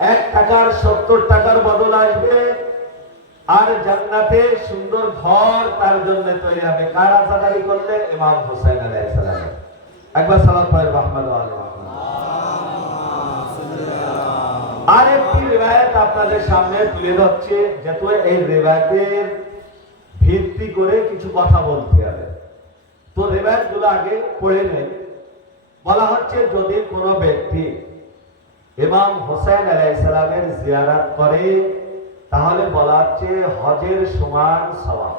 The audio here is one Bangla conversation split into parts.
1 টাকার 70 টাকার বদল আসবে, আর জান্নাতে সুন্দর ঘর তার জন্য তৈরি হবে। কার আজাদারি করলে? ইমাম হুসাইন আলাইহিস সালাম। একবার সালাত পড়ে রাহমাতুল্লাহ। আরেকটি রিওয়ায়াত আপনাদের সামনে তুলে ধরছে, যেহেতু এই রিওয়ায়াতের ভিত্তি করে কিছু কথা বলতে হবে, তো রিওয়ায়াতগুলো আগে পড়ে নেই। বলা হচ্ছে যদি কোনো ব্যক্তি ইমাম হুসাইন আলাইহিস সালামের জিয়ারত করে তাহলে বলা হচ্ছে হজের সমান সওয়াব।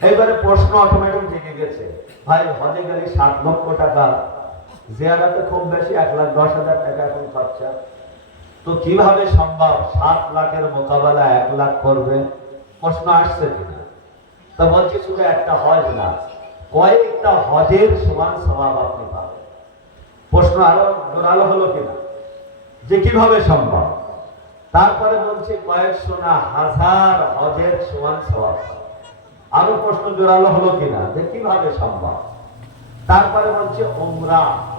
এবারে প্রশ্ন অটোমেটিক জেগে গেছে, ভাই হজে গেলে 7 লক্ষ টাকা, জিয়ারতে খুব বেশি 1,10,000 টাকা এখন খরচা, তো কিভাবে সম্ভব 7 লাখের মোকাবেলা 1 লাখ করবে? প্রশ্ন আসছে কিনা? তো বলছি শুধু একটা হজ না, কয়েকটা হজের সমান সওয়াব আপনি পাবেন। প্রশ্ন আরো জোরালো হলো কিনা যে কিভাবে সম্ভব? তারপরে বলছে কয়েকশো না হাজার হজের সমান সওয়াব। আরো প্রশ্ন জোরালো হলো কিনা যে কিভাবে সম্ভব? তারপরে বলছে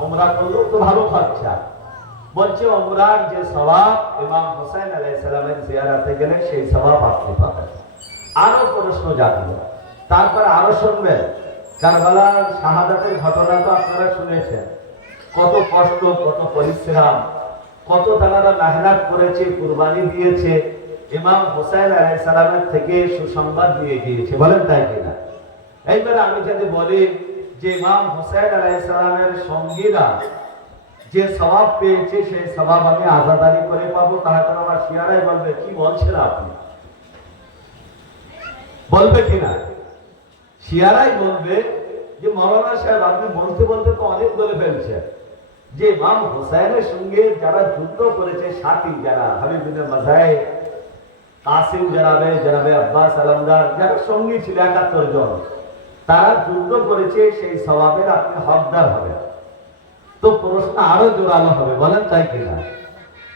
উমরা করলেও তো ভালো খরচা, বলছে উমরার যে সওয়াব ইমাম হুসাইন আলাইহিস সালামের জিয়ারতে গেলে সেই সওয়াব আপনি পাবেন। আরো প্রশ্ন জাগলো, তারপরে আরো শুনবেন কারবালার শাহাদাতের ঘটনা তো আপনারা শুনেছেন, কত কষ্ট, কত পরিশ্রম, কত তারা মেহনত করেছে, কুরবানি দিয়েছে, ইমাম হুসাইন আলাইহিস সালামের থেকে সুসংবাদ দিয়ে গিয়েছে, বলেন তাই কিনা? এইবারে আমি যদি বলি যে ইমাম হুসাইন আলাইহিস সালামের সঙ্গীরা যে সওয়াব পেয়েছে সেই সওয়াব আমি আজাদারি করে পাবো, তাহলে আমার শিয়ারাই বলবে কি বলছেন আপনি, বলবে কিনা? শিয়ারাই বলবে যে মাওলানা সাহেব আপনি বলতে বলতে তো অনেক বলে ফেলছেন, যে ইমাম হুসাইনের সঙ্গে যারা যুদ্ধ করেছে, সাথী যারা হাবিব বিন মাযাহিব, কাসিম জনাবে আব্বাস আলমদার, যারা সঙ্গী ছিল 71 জন, তারা যুদ্ধ করেছে, সেই সওয়াবের আপনি হকদার হবেন। তো প্রশ্ন আরো জোরালো হবে, বলেন তাই কিনা?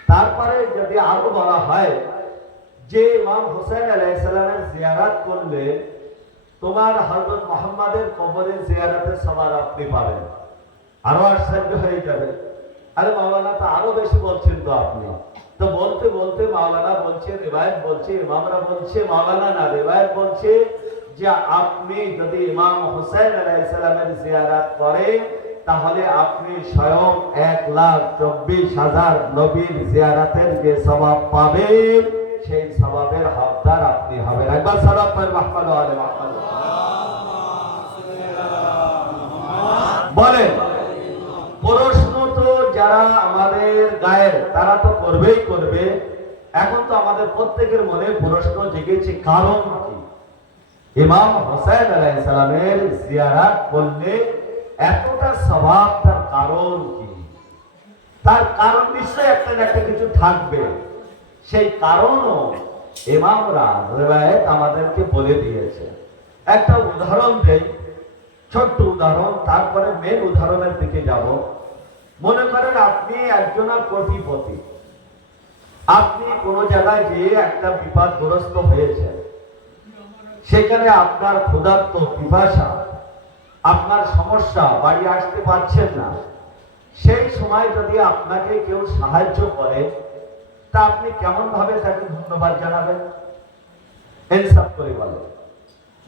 তারপরে যদি আরো বলা হয় যে ইমাম হুসাইন আলাইহিস সালামের জিয়ারত করলে তোমার হযরত মুহাম্মাদের কবরের জিয়ারতের সওয়াব আপনি পাবেন, আরো আশ্চর্য হয়ে যাবে। আরে মাওলানা তো আরো বেশি বলছেন তো আপনি। তো বলতে বলতে মাওলানা বলছে, রিওয়ায়াত বলছে, ইমামরা বলছে, মাওলানা না রিওয়ায়াত বলছে যে আপনি যদি ইমাম হুসাইন আলাইহিস সালামের জিয়ারত করেন তাহলে আপনি স্বয়ং 1,24,000 নবীর জিয়ারতের যে সওয়াব পাবেন সেই সওয়াবের হকদার আপনি হবেন। একবার সালাত পড়ে মুহাম্মদ আলে মুহাম্মদ বলেন। প্রশ্ন তো যারা আমাদের গায়ের তারা তো করবেই করবে। এখন তো আমাদের প্রত্যেকের মনে প্রশ্ন জেগেছে, কারণ কি? ইমাম হুসাইন আলাইহিস সালামের জিয়ারত করলে এতটা সওয়াব, তার কারণ কি? তার কারণ নিশ্চয়ই একটা না একটা কিছু থাকবে। সেই কারণও ইমামরা রিওয়ায়াত আমাদেরকে বলে দিয়েছে। একটা উদাহরণ দেই, ছোট্ট উদাহরণ, তারপরে মেন উদাহরণের দিকে যাব। মনে করেন আপনি একজন কোটিপতি, আপনি কোন জায়গায় গিয়ে একটা বিপদগ্রস্ত হয়েছে, সেখানে আপনার ক্ষুধার্ত, পিপাসা, আপনার সমস্যা, বাড়ি আসতে পারছেন না, সেই সময় যদি আপনাকে কেউ সাহায্য করে তা আপনি কেমন ভাবে তাকে ধন্যবাদ জানাবেন? ইনসাফ করে বলেন।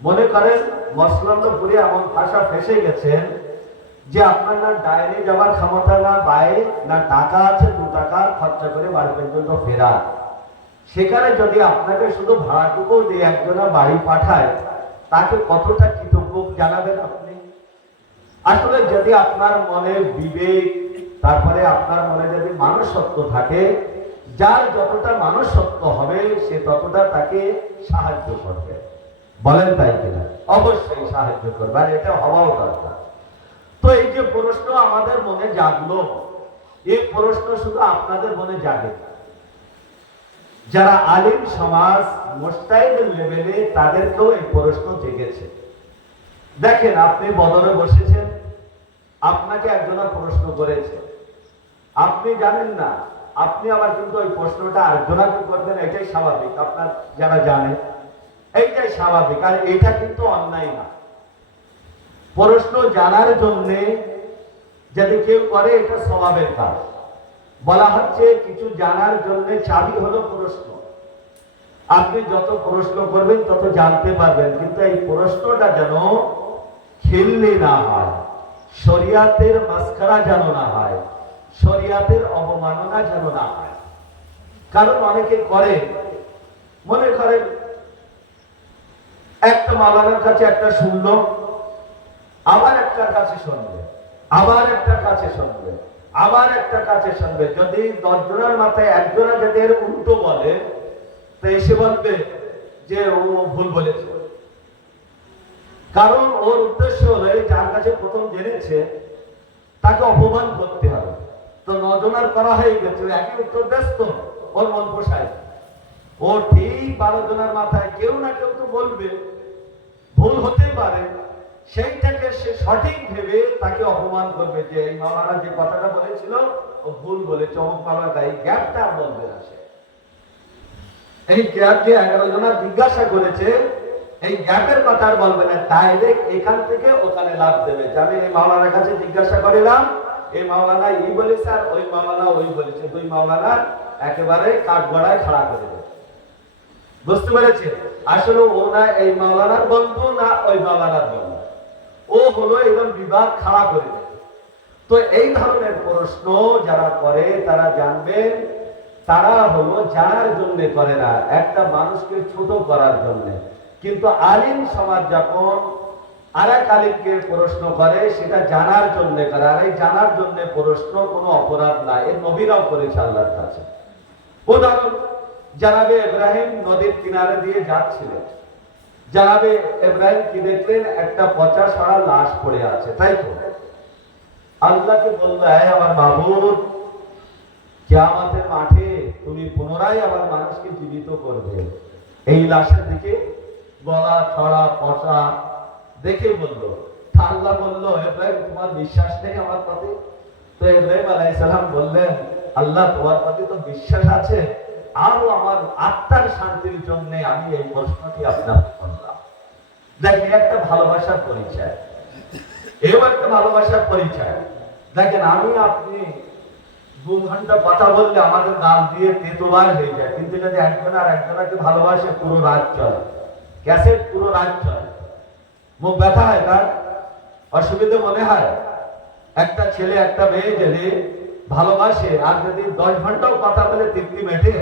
মনে করেন মসলন্দপুরে এমন ভাষা ফেসে গেছেন যে আপনার না ডাইরে যাওয়ার ক্ষমতা, না বাইরে, না টাকা আছে 2 টাকা খরচা করে বাড়ি পর্যন্ত ফেরা, সেখানে যদি আপনাকে শুধু ভাড়াটুকু দিয়ে একজনা বাড়ি পাঠায় তাকে কতটা কৃতজ্ঞ জানাবেন আপনি? আসলে যদি আপনার মনে বিবেক, তারপরে আপনার মনে যদি মানুষত্ব থাকে, যার যতটা মানুষত্ব হবে সে ততটা তাকে সাহায্য করবে, বলেন তাই কিনা? অবশ্যই সাহায্য করবে, আর এটা হওয়াও দরকার। তো এই যে প্রশ্ন আমাদের মনে জাগলো, এই প্রশ্ন শুধু আপনাদের মনে জাগে, যারা আলিম সমাজ মুস্তাহিদের লেভেলে তাদেরকেও এই প্রশ্ন জেগেছে। দেখেন আপনি বদরে বসেছেন, আপনাকে একজনা প্রশ্ন করেছে, আপনি জানেন না, আপনি আবার কিন্তু ওই প্রশ্নটা আরেকজনাকে করবেন, এটাই স্বাভাবিক। আপনার যারা জানে এইটাই স্বাভাবিক, আর এটা কিন্তু অন্যায় না। প্রশ্ন জানার জন্য যদি কেউ করে এটা স্বভাবের কাজ, বলা হচ্ছে কিছু জানার জন্য চাবি হলো প্রশ্ন। আপনি যত প্রশ্ন করবেন তত জানতে পারবেন, কিন্তু এই প্রশ্নটা যেন খেললে না হয়, শরিয়াতের মাসখারা যেন না হয়, শরিয়াতের অবমাননা যেন না হয়। কারণ অনেকে করে, মনে করেন একটা মাওলানার কাছে একটা শুনলো, আবার একটা কাছে শুনবে, আবার একটা কাছে শুনবে, আবার একটা কাছে শুনবে। যদি 10 জনের মাথায় একজনা যদি এর উল্টো বলে, তো এসে বলবে যে ও ভুল বলেছে। কারণ ওর উদ্দেশ্য হলো যার কাছে প্রথম জেনেছে তাকে অপমান করতে হবে। তো 9 জনের করা হয়ে গেছে, একই উত্তর ব্যস্ত, ওর মন পোষায়। ও ঠিক 12 জনের মাথায় কেউ না কেউ তো বলবে, ভুল হতেই পারে, সেইটাকে সে সঠিক ভেবে তাকে অপমান করবে যে এই মাওলানা যে কথাটা বলেছিল ও ভুল বলেছে, অমুক মাওলানা এই গ্যাপটা বলবে না। সে এই গ্যাপ যে 11 জনা জিজ্ঞাসা করেছে, এই গ্যাপের কথা আর বলবে না, ডাইরেক্ট এখান থেকে ওখানে লাভ দেবে। আমি এই মাওলানার কাছে জিজ্ঞাসা করিলাম, এই মাওলানা এই বলেছে আর ওই মাওলানা ওই বলেছে, দুই মাওলানা একেবারে কাঠগড়ায় খাড়া করে দেবে। বুঝতে পেরেছে? আসলে ও না এই মাওলানার বন্ধু, না ওই মাওলানার বন্ধু, ও হলো একদম বিবাদ খাড়া করে দেবে। তো এই ধরনের প্রশ্ন যারা করে তারা জানবেন, তারা হলো জানার জন্য করে না, একটা মানুষকে ছোট করার জন্য। কিন্তু আলিম সমাজ যখন আরেক আলিমকে প্রশ্ন করে, সেটা জানার জন্য করে। আর এই জানার জন্য প্রশ্ন কোনো অপরাধ না, এর নবীরাও করেছে আল্লাহর কাছে। উদাহরণ, জানাবে ইব্রাহিম নদীর কিনারে দিয়ে যাচ্ছিলেন, জানাবে ইব্রাহিম কি দেখলেন? একটা পচা সারা লাশ পড়ে আছে, তাই তো? আল্লাহকে বললো, হে আমার মাবুদ, কিয়ামতের মাঠে তুমি পুনরায় আবার মানুষকে জীবিত করবে। এই লাশের দিকে গলা ছড়া পচা দেখে বললো। আল্লাহ বললো, ইব্রাহিম তোমার বিশ্বাস নেই আমার প্রতি? তো ইব্রাহিম আলাইহিস সালাম বললেন, আল্লাহ তোমার প্রতি তো বিশ্বাস আছে, আরো আমার আত্মার শান্তির জন্য আমি এই প্রশ্নটি আপনাকে করলাম। দেখেন একটা ভালোবাসার পরিচয়, এও একটা ভালোবাসার পরিচয়। দেখেন আমি আপনি 2 ঘন্টা কথা বললে আমাদের গাল দিয়ে তেতোবার হয়ে যায়, কিন্তু যদি একজন আর একজনকে ভালোবাসে পুরো রাত চলে, ক্যাসেট পুরো রাত চলে। মুখ ব্যথা হয়, তার অসুবিধা মনে হয়। একটা ছেলে একটা মেয়ে যদি ভালোবাসে আর যদি 10 ঘন্টাও কথা বলে তৃপ্তি মেটে,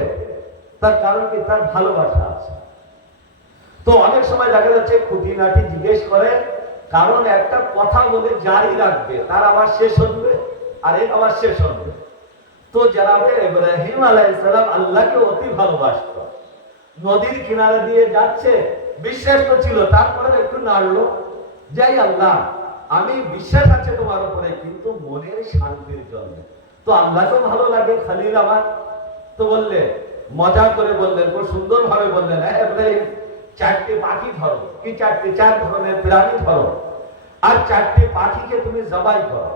তার কারণ কি? তার ভালোবাসা আছে। তো অনেক সময় দেখা যাচ্ছে খুঁটিনাটি জিজ্ঞেস করে, কারণ একটা কথা বলে জারি রাখবে, তার আবার শেষ হবে আর এর আবার শেষ হবে। তো জানাবে ইব্রাহিম আলাইহিস সালাম আল্লাহকে অতি ভালোবাসত, নদীর কিনারে দিয়ে যাচ্ছে, বিশ্বাস তো ছিল, তারপরে একটু নাড়লো, যাই আল্লাহ আমি বিশ্বাস আছে তোমার উপরে, কিন্তু মনের শান্তির জন্য। তো আল্লাহকে ভালো লাগে খালিল আমার। তো বললে, মজা করে বললেন, খুব সুন্দর ভাবে বললেন, হ্যাঁ ইব্রাহিম 4টে পাখি ধরো। কি 4টে? 4 ধরনের প্রাণী ধরো, আর 4টে পাখিকে তুমি জবাই করো।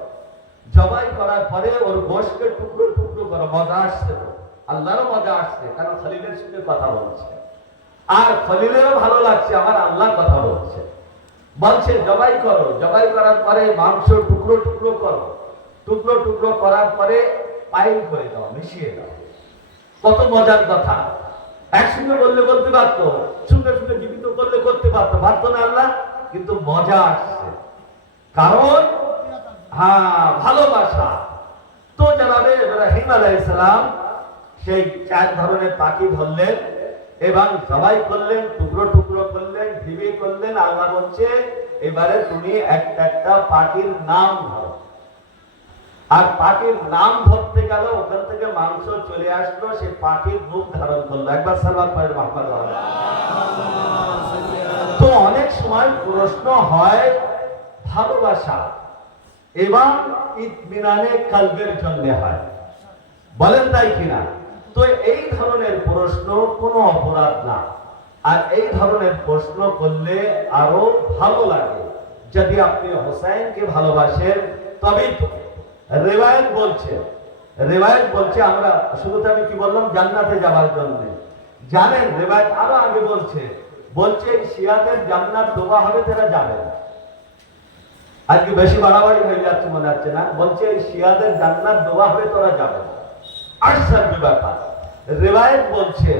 জবাই করার পরে ওর গোশকে টুকরো টুকরো করো। মজা আসছে তো, আল্লাহরও মজা আসছে, কারণ খলিলের সঙ্গে কথা বলছে, আর খলিলেরও ভালো লাগছে, আমার আল্লাহ কথা বলছে। বলছে জবাই করো, জবাই করার পরে মাংস টুকরো টুকরো করো, টুকরো টুকরো করার পরে পাইল করে দাও, মিশিয়ে দাও। কত মজার কথা! একসঙ্গে বললে বলতে পারতো, সঙ্গে সঙ্গে জীবিত করলে করতে পারতো, পারতো না আল্লাহ, কিন্তু মজা আসছে, কারণ হ্যাঁ ভালোবাসা। তো জানাবে ইব্রাহিম আলাইহিস সালাম সেই 4 ধরনের পাখি ধরলেন এবং জবাই করলেন, টুকরো টুকরো করলেন, ভিবে করলেন। আল্লাহ বলছে, এবারে তুমি একটা একটা পাখির নাম ধরো। আর পাখির নাম ধরতে গেল, ওখান থেকে মাংস চলে আসলো, সে পাখির রূপ ধারণ করলো। একবার সালাত পড়ে মাহফুজ। তো অনেক সময় প্রশ্ন হয় ভালোবাসা এবং ইতমিনানে কলবের জন্য হয়, বলেন তাই কিনা? তো এই ধরনের প্রশ্ন কোনো অপরাধ না, আর এই ধরনের প্রশ্ন করলে আরো ভালো লাগে। যদি আপনি হোসেনকে ভালোবাসেন তবেই তো। রিওয়ায়াত বলছে আমরা শুরুতে আমি কি বললাম? জান্নাতে যাওয়ার জন্য। জানেন রিওয়ায়াত আরো আগে বলছে শিয়াদের জান্নাত দোয়া হবে, তারা যাবে না। আজকে বেশি বাড়াবাড়ি হয়ে যাচ্ছে মনে হচ্ছে না? বলছে শিয়াদের জান্নাত দোয়া হবে, তোরা যাবে না। আশ্চর্য ব্যাপার। রিওয়ায়াত বলছে,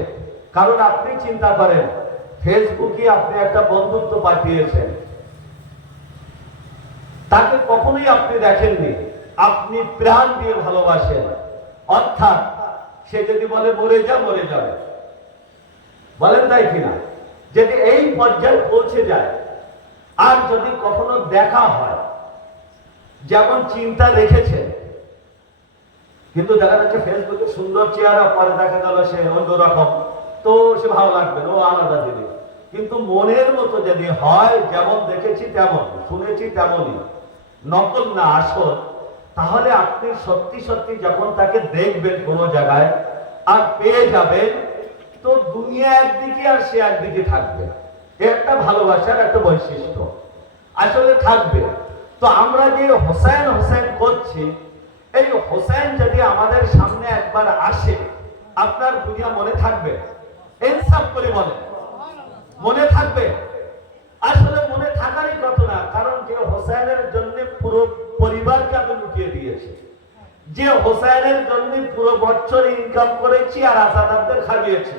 কারণ আপনি চিন্তা করেন, ফেসবুকে আপনি একটা বন্ধুত্ব পাঠিয়েছেন, তাকে কখনোই আপনি দেখেননি, আপনি প্রাণ দিয়ে ভালোবাসেন, অর্থাৎ সে যদি বলে মরে যা, মরে যাবে, বলেন তাই কিনা? যদি এই পর্যায়ে পৌঁছে যায়, আর যদি কখনো দেখা হয়, যেমন চিন্তা রেখেছে, কিন্তু দেখা যাচ্ছে ফেসবুকে সুন্দর চেহারা, পরে দেখা গেল সে অন্যরকম, তো সে ভালো লাগবে, ও আলাদা জিনিস। কিন্তু মনের মতো যদি হয়, যেমন দেখেছি তেমন, শুনেছি তেমনই, নকল না আসল, তাহলে আপনি সত্যি সত্যি যখন তাকে দেখবেন কোনো জায়গায় আর পেয়ে যাবেন, তো দুনিয়া একদিকে আর সে একদিকে থাকবে। একটা ভালোবাসার একটা বৈশিষ্ট্য আসলে থাকবে। তো আমরা যে হোসেন হোসেন করছি, এই হোসেন যদি আমাদের সামনে একবার আসে, আপনার দুনিয়া মনে থাকবে? ইনসাফ করে বলেন, মনে থাকবে? আসলে মনে থাকারই কথা না, কারণ যে হোসেনের জন্য পুরো পরিবারকে আমি লুটিয়ে দিয়েছি, যে হোসেনের জন্য পুরো বছর ইনকাম করেছি আর আজাদারদের খাইয়েছি,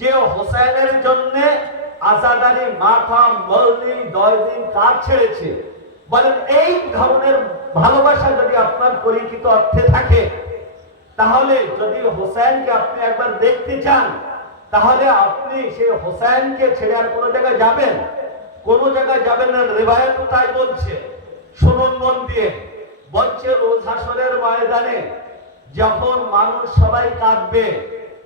যে হোসেনের জন্য আজাদারি মাথা মলনি 10 দিন কাজ ছেড়েছে, বলেন এই ধরনের ভালোবাসা যদি আপনার পরিচিত অর্থে থাকে, তাহলে যদি হোসেনকে আপনি একবার দেখতে চান, তাহলে আপনি সেই হোসেনকে ছেড়ে আর কোনো জায়গায় যাবেন? কোন জায়গায় যাবেন না। রিওয়ায়াত তাই বলছে, শুনুন মন দিয়ে, বলছে রোজ হাসরের ময়দানে যখন মানুষ সবাই কাঁদবে,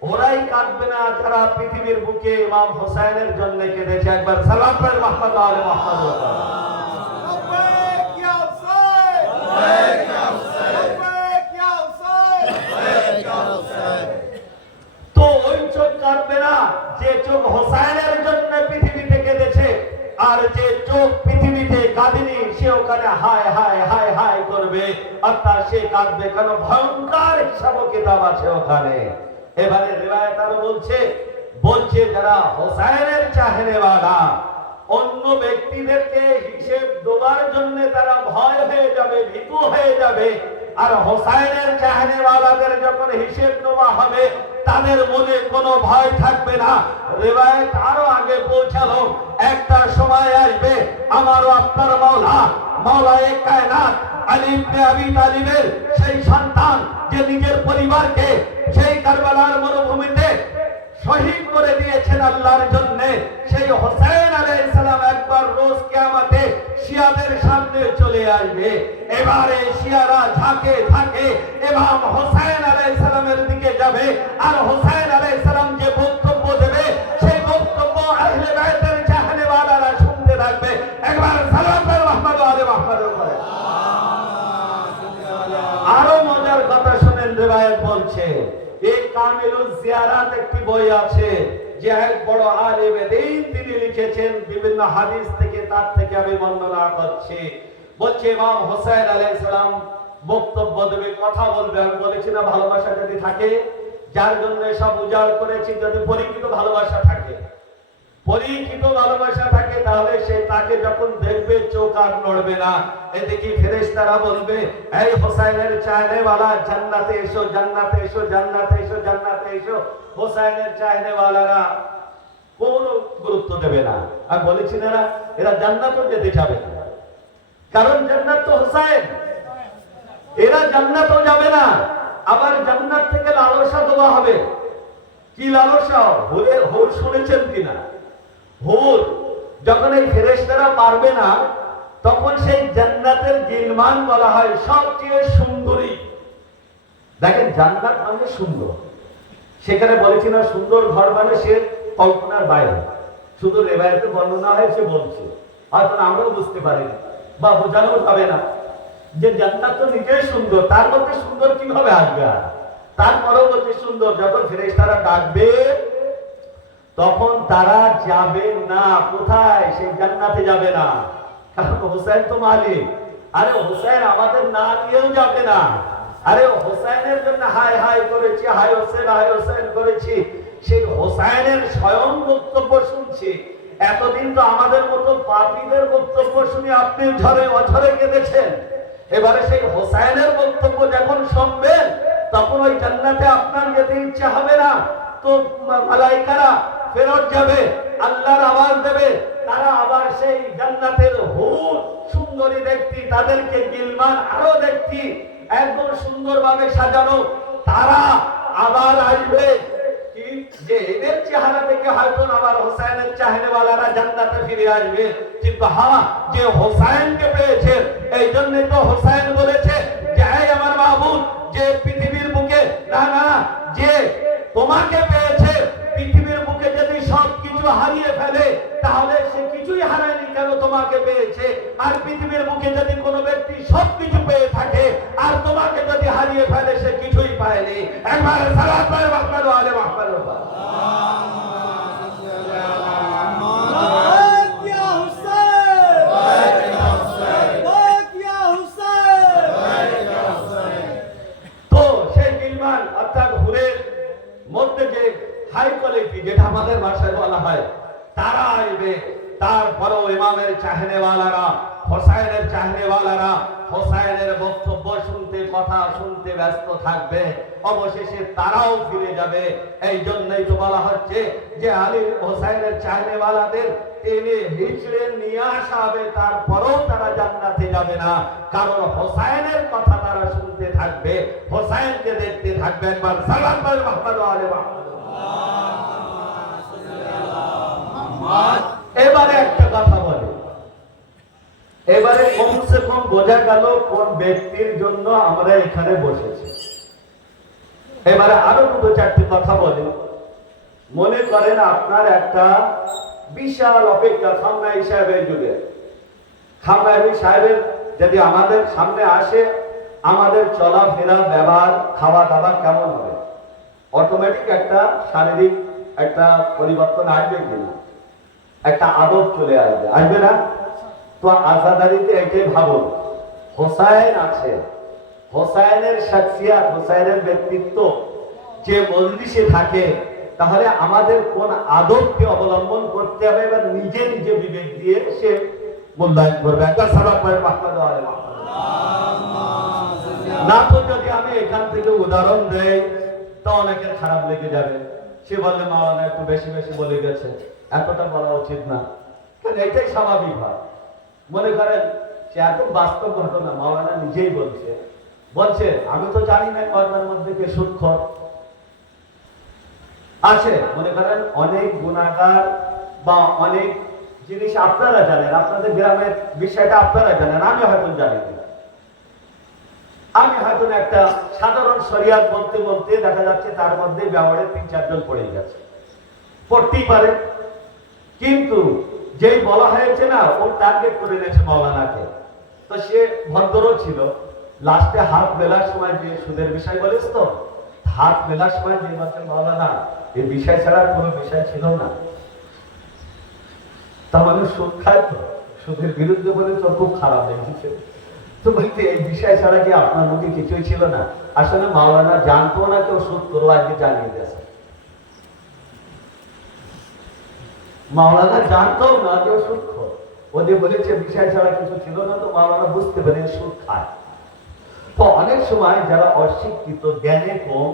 ওরাই কাঁদবে না যারা পৃথিবীর বুকে ইমাম হোসেনের জন্য কেঁদেছে। একবার সালাম করেন মুহাম্মদ আলে মুহাম্মদ। তো ওই চোখ কাঁদবে না যে চোখ হোসেনের জন্য পৃথিবীতে কেঁদেছে, আর যে চোখ পৃথিবীতে কাঁদেনি সে ওখানে হায় হায় হায় হায় করবে, অর্থাৎ সে কাঁদবে, কারণ ভয়ঙ্কর হিসাব কিতাব আছে ওখানে। এবারে রিওয়ায়াত আরো বলছে যারা হোসেনের চাহনেওয়ালা, অন্য ব্যক্তিদেরকে হিসেব দেওয়ার জন্য তারা ভয় হয়ে যাবে, ভীতু হয়ে যাবে, আর হোসেনের চাহনেওয়ালাদের যখন হিসেব নেওয়া হবে, তাদের মনে কোনো ভয় থাকবে না। রিওয়ায়াত আরো আগে পৌঁছালো, একটা সময় আসবে আমারও আপনার মাওলা, মাওলায়ে কায়নাত আলী ইবনে আবি তালিবের সেই সন্তান যে নিজের পরিবারকে সেই কারবালার মরুভূমিতে শহীদ করে দিয়েছেন আল্লাহর জন্য, সেই হোসেন আলাইহিস সালাম একবার রোজ কিয়ামতে শিয়াদের সামনে চলে আসবে। এবারে শিয়ারা ঝাঁকে ঝাঁকে ইমাম হোসেন আলাইহিস সালামের দিকে যাবে, আর হোসেন আলাইহিস সালাম যে বক্তব্য দেবে, সেই বক্তব্য আহলে বাইতের চাহনেওয়ালারা শুনতে থাকবে। একবার সালাম করে মুহাম্মদ আলে মুহাম্মদ করে। আরো মজার কথা শুনেন, রিওয়ায়াত বলছে, এই কামিলুজ জিয়ারাত একটি বই আছে, যে এক বড় আলেমে দ্বীন তিনি লিখেছেন, বিভিন্ন হাদিস থেকে, তার থেকে আমি বর্ণনা করছি। বলছে ইমাম হোসেন আলাইহিস সালাম বক্তব্য দেবে, কথা বলবে। আমি বলেছি না, ভালোবাসা যদি থাকে, যার জন্য সব উজাড় করেছি, যদি পরিচিত ভালোবাসা থাকে, পরিচিত ভালোবাসা থাকে, তাহলে সে তাকে যখন দেখবে চোখ আর নড়বে না। এদিকে ফেরেশতারা বলবে, এই হোসেনের চাহনেওয়ালা, জান্নাতে এসো, জান্নাতে এসো, জান্নাতে এসো, জান্নাতে এসো। হোসেনের চাহনেওয়ালারা কোনো গুরুত্ব দেবে না। আমি বলেছি না, এরা জান্নাতও যেতে চাবে না, কারণ জান্নাত তো হোসেন, এরা জান্নাতও যাবে না। আবার জান্নাত থেকে লালসা দেওয়া হবে। কি লালসা? হুর শুনেছেন কিনা? হুর যখন এই ফেরেশতারা পারবে না, তখন সেই জান্নাতের গিলমান বলা হয় সবচেয়ে সুন্দরী। দেখেন, জান্নাত মানে সুন্দর। সেখানে বলেছি না, সুন্দর ঘর মানে সে কল্পনার বাইরে, শুধু রিওয়ায়াতে বর্ণনা হয়, সে বলছে, হয়তো আমরাও বুঝতে পারি না বা বোঝানো যাবে না যে জান্নাত তো নিজেই সুন্দর, তার মধ্যে সুন্দর কিভাবে আসবে? তারপরেও বলছে সুন্দর। যখন ফেরেশতারা ডাকবে, তখন তারা যাবে না। কোথায়? সেই জান্নাতে যাবে না, কারণ হোসেন তো মালিক। আরে হোসেন আমাদের না নিয়েও যাবে না। আরে হোসেনের জন্য হায় হায় করেছি, হায় হোসেন করেছি, সেই হোসেনের স্বয়ং বক্তব্য শুনছি। এতদিন তো আমাদের মতো পাপীদের বক্তব্য শুনে আপনি ঝরে অঝরে কেঁদেছেন। এবারে সেই হোসেনের বক্তব্য যখন শুনবেন, তখন ওই জান্নাতে আপনার যেতে ইচ্ছা হবে না। তো মালাইকারা ফেরত যাবে, আল্লাহর আওয়াজ দেবে, তারা আবার সেই জান্নাতের হুর সুন্দরী ব্যক্তি, তাদেরকে গিলমান আরো ব্যক্তি একদম সুন্দরভাবে সাজানো, তারা আবার আসবে। যে এদের চেহারা থেকে হয়তো আবার হোসাইনের চাহনেওয়ালারা জান্নাতে ফিরে আসবে, কিন্তু হ্যাঁ, যে হোসাইনকে পেয়েছে এই জন্যই তো হোসাইন বলেছে যে হে আমার মাহবুব, যে পৃথিবীর বুকে না না যে তোমাকে পেয়েছে, পৃথিবীর বুকে যদি সব কিছু হারিয়ে ফেলে তাহলে সে কিছুই হারায়নি, কেন তোমাকে পেয়েছে। আর পৃথিবীর বুকে যদি কোনো ব্যক্তি সব কিছু পেয়ে থাকে আর তোমাকে যদি হারিয়ে ফেলে সে কিছুই পায়নি। একবার সালাত পড়ে মাহমুদ আলে মাহমুদ মধ্যে যে হাই কোয়ালিটি, যেটা আমাদের ভাষায় বলা হয়, তারা আসবে। তারপরেও ইমামের চাহনেওয়ালারা, হোসাইনের চাহনেওয়ালারা হোসাইনের বক্তব্য শুনতে, কথা শুনতে ব্যস্ত থাকবে, অবশেষে তারাও ফিরে যাবে। এই জন্যই তো বলা হচ্ছে যে আলী হোসাইনের চাহনেওয়ালাদের টেনে হিচড়ে নিয়ে আসা হবে, তারপরেও তারা জান্নাতে যাবে না, কারণ হোসাইনের কথা তারা শুনতে থাকবে, হোসাইনকে দেখতে থাকবে। একবার সালাম বল মুহাম্মদ আলে মুহাম্মদ। এবারে একটা কথা বলি, এবারে কমসে কম বোঝা গেল কোন ব্যক্তির জন্য আমরা এখানে বসেছি। এবারে আরো দুটো চারটি কথা বলি। মনে করেন আপনার একটা বিশাল অপেক্ষা, খামনাই সাহেবের যুগে, খামনাই সাহেবের যদি আমাদের সামনে আসে, আমাদের চলাফেরা, ব্যবহার, খাওয়া দাওয়া কেমন হবে? অটোমেটিক একটা শারীরিক একটা পরিবর্তন আসবে কিনা, একটা আদব চলে আসবে, আসবে না? তো আজাদারিতে এটাই ভাবুন, হোসাইন আছে, হোসাইনের শাখসিয়াত, হোসাইনের ব্যক্তিত্ব যে মজলিসে থাকে, তাহলে আমাদের কোন আদবকে অবলম্বন করতে হবে বা নিজে নিজে বিবেক দিয়ে সে মূল্যায়ন করবে। একটা সালাত পড়ে মাহমুদ আলে মুহাম্মদ। না তো যদি আমি এখান থেকে উদাহরণ দেই তো অনেকের খারাপ লেগে যাবে, সে বললে মাওলানা একটু বেশি বেশি বলে গেছে, এতটা বলা উচিত না। এটাই স্বাভাবিক হয়। মনে করেন সে একদম বাস্তব ঘটনা, মাওলানা নিজেই বলছে আমি তো জানি না কর্মের মধ্যে কে সুদখোর আছে। মনে করেন অনেক গুনাহগার বা অনেক জিনিস আপনারা জানেন, আপনাদের গ্রামের বিষয়টা আপনারা জানেন, আমি হয়তো জানি না। আমি হয়তো একটা সাধারণ শরিয়াত বলতে বলতে দেখা যাচ্ছে তার মধ্যে ব্যবহারে ৩-৪ জন পড়ে গেছে, পড়তেই পারে, কিন্তু যেই বলা হয়েছে না, ও টার্গেট করে নিয়েছে মাওলানাকে, তো সে ভদ্রও ছিল। লাস্টে হাত মেলার সময় যে সুদের বিষয় বলিস তো, হাত মেলার সময় যে বলছেন মাওলানা এই বিষয় ছাড়া কোনো বিষয় ছিল না, তার মানে সুদ খায়, তো সুদের বিরুদ্ধে বলে তো খুব খারাপ লেগেছে। তো বলতে এই বিষয় ছাড়া কি আপনার মুখে কিছুই ছিল না? আসলে মাওলানা জানতো না কেউ সুদ করবো, আজকে জানিয়ে দিয়েছে। মাওলানা জানতো না কেউ সুদ খোর, ওদের বলেছে বিষয় ছাড়া কিছু ছিল না, তো মাওলানা বুঝতে পারেন সুদ খায়। তো অনেক সময় যারা অশিক্ষিত, জ্ঞানে কম,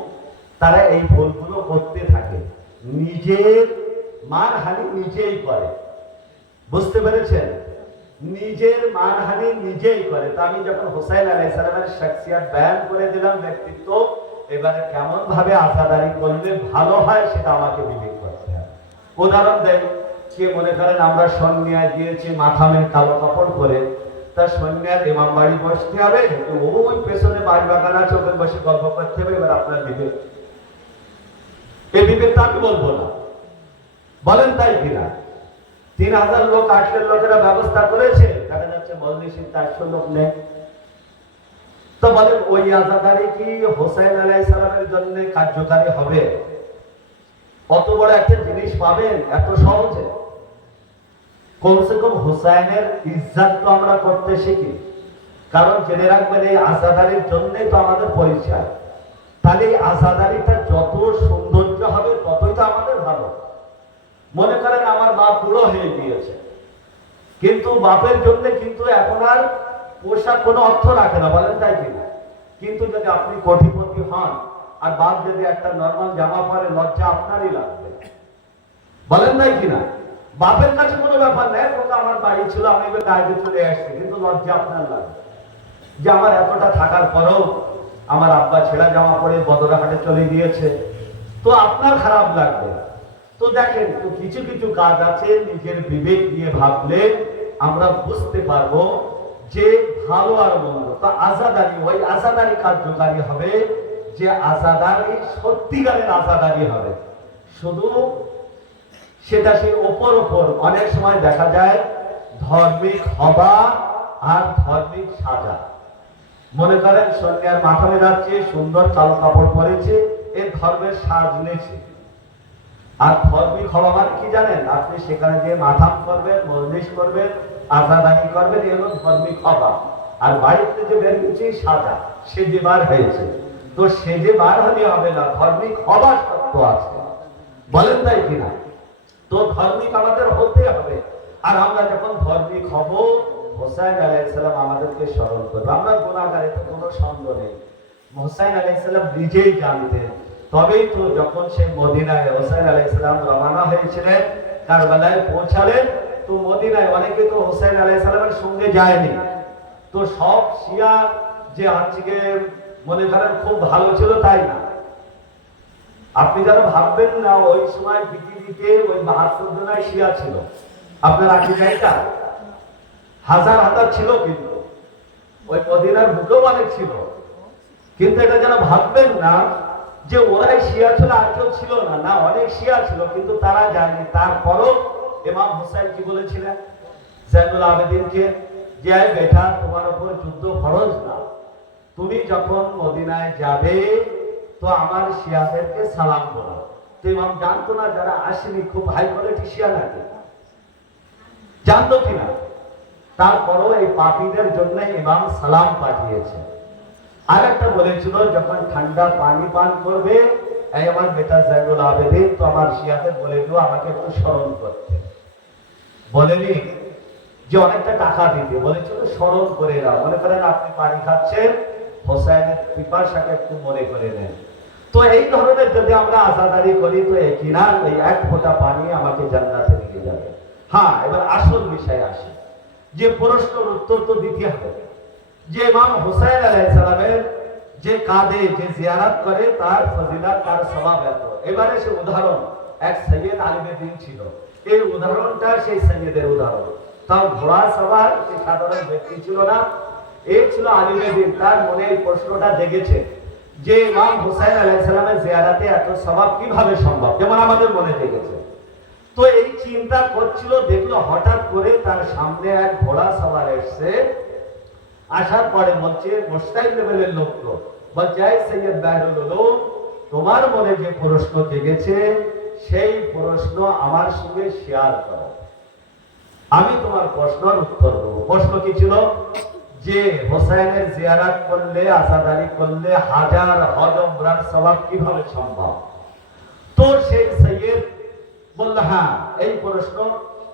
তারা এই ভুলগুলো করতে থাকে, নিজের মানহানি নিজেই করে। বুঝতে পেরেছেন? নিজের মানহানি নিজেই করে। তো আমি যখন হোসাইন আলাইহিস সালামের শাখসিয়াত বয়ান করে দিলাম, ব্যক্তিত্ব, এবারে কেমন ভাবে আজাদারি করলে ভালো হয় সেটা আমাকে বিবেক করতে হবে। উদাহরণ দেয়, কে মনে করেন আমরা সন্ন্যায় দিয়েছি মাথামের কালো কাপড় পরে, তার সন্ন্যার ইমাম বাড়ি বসতে হবে, ওই পেছনে বাড়ি বাগান আছে, ওখানে বসে গল্প করতে হবে। এবার আপনার বিবেক, এই বিবেকটা আমি বলবো না, বলেন তাই কিনা? ৩,০০০ লোক, ৮০০ লোকেরা ব্যবস্থা করেছে, দেখা যাচ্ছে মজলিসে ৪০০ লোক নেই। তো বলেন ওই আজাদারি কি হোসাইন আলাইহিস সালামের জন্য কার্যকারী হবে? অত বড় একটা জিনিস পাবেন এত সহজে? কমসে কম হোসাইনের ইজ্জত তো আমরা করতে শিখি, কারণ জেনে রাখবেন এই আজাদারির জন্যই তো আমাদের পরিচয়। তাহলে এই আজাদারিটা যত সৌন্দর্য হবে ততই তো আমাদের ভালো। মনে করেন আমার বাপ বুড়ো হয়ে গিয়েছে, কিন্তু বাপের জন্য কিন্তু এখন আর পোশাক কোনো অর্থ রাখে না, বলেন তাই কিনা? কিন্তু যদি আপনি কোটিপতি হন, আর বাপ যদি একটা নর্মাল জামা পরে লজ্জা আপনারই লাগবে, বলেন নাই কিনা? বাপের কাছে কোনো ব্যাপার নেই, আমার বাড়ি ছিল আমি গাড়িতে চলে আসছি, কিন্তু লজ্জা আপনার লাগবে যে আমার এতটা থাকার পরেও আমার আব্বা ছেঁড়া জামা পরে বদরহাটে চলে গিয়েছে, তো আপনার খারাপ লাগবে। তো দেখেন, তো কিছু কিছু কাজ আছে নিজের বিবেক নিয়ে ভাবলে আমরা বুঝতে পারবো যে ভালো আর মন্দ। তো আজাদারি, ওই আজাদারি কার্যকারী হবে যে আজাদারি সত্যিকারের আজাদারি হবে। শুধু সেটা সেই ওপর অনেক সময় দেখা যায় ধর্মিক হবা আর ধর্মিক সাজা। মনে করেন সন্ধ্যার মাথা বেঁধাচ্ছে, সুন্দর কালো কাপড় পরেছে, এ ধর্মের সাজ নিয়েছে। আর ধর্মিক হওয়া মানে কি জানেন? আপনি সেখানে যে মাথাম করবেন, মজলিস করবেন, আজাদানি করবেন, এ হলো ধর্মিক হবা। আর বাড়িতে যে বের করছে সাজা, সে যে বার হয়েছে, তো সে যে বার হলে হবে না, ধর্মিক হবার সত্য আছে, বলেন তাই কিনা? তো ধর্মিক আমাদের হতে হবে। আর আমরা যখন ধর্মিক হব, হোসাইন আলাইহিস সালাম আমাদেরকে স্মরণ করবে। আমরা গুনাহগার, এতে কোনো সন্দেহ নেই। হোসাইন আলাইহিস সালাম নিজেই জানতেন। তবেই তো যখন সে মদিনায় হোসাইন আলাইহিস সালাম রওনা হয়েছিলেন, কারবালায় পৌঁছালেন, তো মদিনায় অনেকে তো হোসাইন আলাইহিস সালামের সঙ্গে যায়নি। তো সব শিয়া যে আজকে মনে করেন খুব ভালো ছিল তাই না। আপনি যারা ভাববেন না ওই সময় পৃথিবীতে ওই ৭২ জনায় শিয়া ছিল, আপনার আকিদাটা হাজার হাজার ছিল, কিন্তু ওই মদিনার বুকেও অনেক ছিল। কিন্তু এটা যেন ভাববেন না যে ওরাই শিয়া ছিল আর কেউ ছিল না, না, অনেক শিয়া ছিল কিন্তু তারা যায়নি। তারপরও ইমাম হুসাইন কি বলেছিলেন জাইনুল আবেদিনকে, যে বেটা তোমার উপর যুদ্ধ ফরজ না, তুমি যখন মদিনায় যাবে তো আমার শিয়াদেরকে সালাম বলো। তো ইমাম জানতো না যারা আসেনি খুব হাই কোয়ালিটি শিয়া নাকি, জানতো কিনা? তারপরও এই পাপীদের জন্য ইমাম সালাম পাঠিয়েছে। আর একটা বলেছিল যখন ঠান্ডা পানি পান করবে, এই আমার বেটা জাইনুল আবেদিন, তো আমার শিয়াদের বলে দিও আমাকে একটু স্মরণ করতে। বলেনি যে অনেকটা টাকা দিতে, বলেছিল স্মরণ করে নাও। মনে করেন আপনি পানি খাচ্ছেন, হোসাইনের পিপাসাকে একটু মনে করে নেন। তো এই ধরনের যদি আমরা আজাদারি করি তো একই না, ওই এক ফোঁটা পানি আমাকে জান্নাতে নিয়ে যাবে। হ্যাঁ, এবার আসল বিষয় আসে যে প্রশ্নের উত্তর তো দিতে হবে যে ইমাম হুসাইন আলাইহিস সালামের যে কাঁদে, যে জিয়ারত করে, তার ফজিলত, তার সওয়াব এত। এবারে সে উদাহরণ এক সৈয়দ আলিমে দ্বীন ছিল, এই উদাহরণটা সেই সৈয়দের উদাহরণ। তাও ঘোড়া সওয়ার সে সাধারণ ব্যক্তি ছিল না, এই ছিল আলিমে দ্বীন। তার মনে এই প্রশ্নটা জেগেছে যে ইমাম হুসাইন আলাইহিস সালামের জিয়ারতে এত সওয়াব কিভাবে সম্ভব, যেমন আমাদের মনে জেগেছে। তো এই চিন্তা করছিল, দেখলো হঠাৎ করে তার সামনে এক ঘোড়া সওয়ার এসছে। আসার পরে বলছে মোস্তাহিদ লেভেলের লোক, তো বলছে এই সৈয়দ বাইরুল উলুম, তোমার মনে যে প্রশ্ন জেগেছে সেই প্রশ্ন আমার সঙ্গে শেয়ার করো, আমি তোমার প্রশ্নের উত্তর দেবো। প্রশ্ন কি ছিল? যে হোসাইনের জিয়ারত করলে, আজাদারি করলে হাজার হজ উমরার সওয়াব কিভাবে সম্ভব? তো সেই সৈয়দ বলল হ্যাঁ এই প্রশ্ন।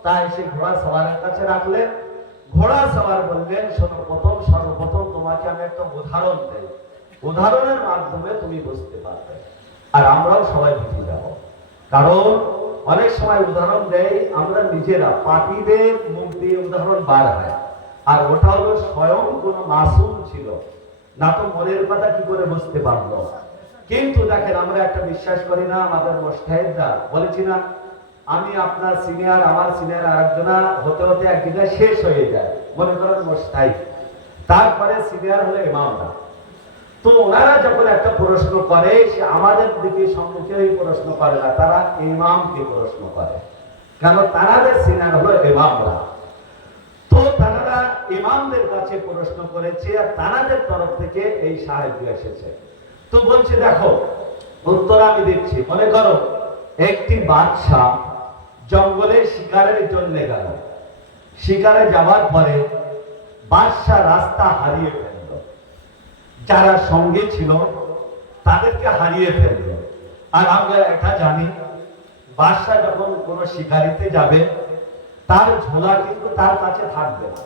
তাই সে ঘোড়া সওয়ারের কাছে রাখলেন। ঘোড়া সওয়ার বললেন সর্বপ্রথম তোমাকে আমি একটা উদাহরণ দেই, উদাহরণের মাধ্যমে তুমি বুঝতে পারবে। আর আমরাও সবাই বুঝে যাব, কারণ অনেক সময় উদাহরণ দেই আমরা নিজেরা, পাপীদের মুখ দিয়ে উদাহরণ বার হয়। আর ওটা হলো স্বয়ং কোন মাসুম ছিল না, তো মনের কথা কি করে বুঝতে পারলো? কিন্তু দেখেন আমরা একটা বিশ্বাস করি না, আমাদের মুস্তাহিদরা বলেছি না, আমি আপনার সিনিয়র, আমার সিনিয়র আরেকজনা হতে হতে এক জায়গায় শেষ হয়ে যায়, মনে করেন মুস্তাহিদ, তারপরে সিনিয়র হলো ইমামরা। তো ওনারা যখন একটা প্রশ্ন করে, সে আমাদের দিকে সম্মুখে প্রশ্ন করে না, তারা ইমামকে প্রশ্ন করে, কেন তাদের সিনিয়র হলো ইমামরা। তো তারা ইমামদের কাছে প্রশ্ন করেছে আর তাদের তরফ থেকে এই সাহায্য এসেছে। তো বলছে দেখো উত্তর আমি দিচ্ছি। মনে করো একটি বাদশা জঙ্গলে শিকারের জন্য গেল, শিকারে যাওয়ার পরে বাদশা রাস্তা হারিয়ে ফেলল, যারা সঙ্গে ছিল তাদেরকে হারিয়ে ফেলল। আর আমরা এটা জানি বাদশা যখন কোনো শিকারিতে যাবে তার ঝোলা কিন্তু তার কাছে থাকবে না,